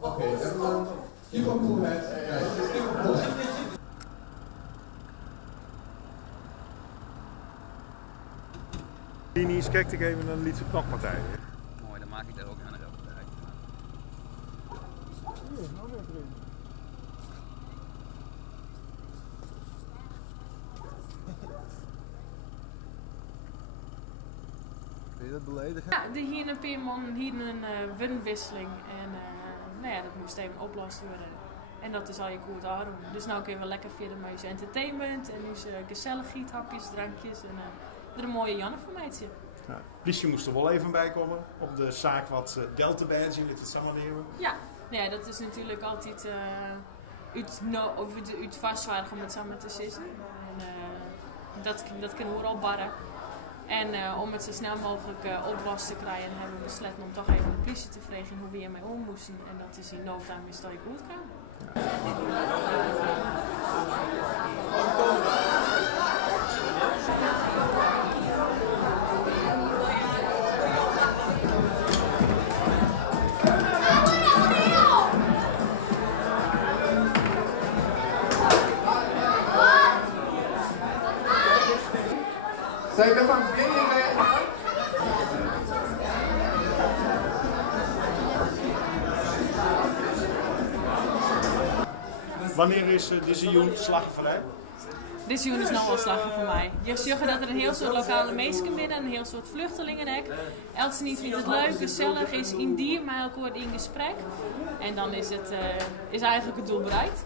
Oké, hier komt Moeheid. Linies, kijk te geven naar een liedje knokpartij. Mooi, dan maak ik daar ook aan de tijd. Vind je dat beledigend? Ja, hier een Peerman, hier een windwisseling en nou ja, dat moest even opgelost worden. En dat is al je goed daarom. Dus nou kun je wel lekker verder met je entertainment en nu gezellig giethapjes, drankjes en er een mooie Janne-formatie. Ja, de politie moest er wel even bij komen op de zaak wat Delta Badge het samenleven. Ja, nou ja, dat is natuurlijk altijd uit vastwaardig om het samen te zitten. En, dat kunnen we al barren. En om het zo snel mogelijk oplost te krijgen, hebben we besloten om toch even de politie te vragen hoe we hiermee om moesten. En dat is in no time is dat je goed kan. Zeker van binnen. Wanneer is de Zioen slaggeverij? Dit seizoen is nog wel slagen voor mij. Je ziet dat er een heel soort lokale mensen binnen, een heel soort vluchtelingen hek. Elke niet vindt het leuk, gezellig, is in dier met elkaar in gesprek. En dan is eigenlijk het doel bereikt.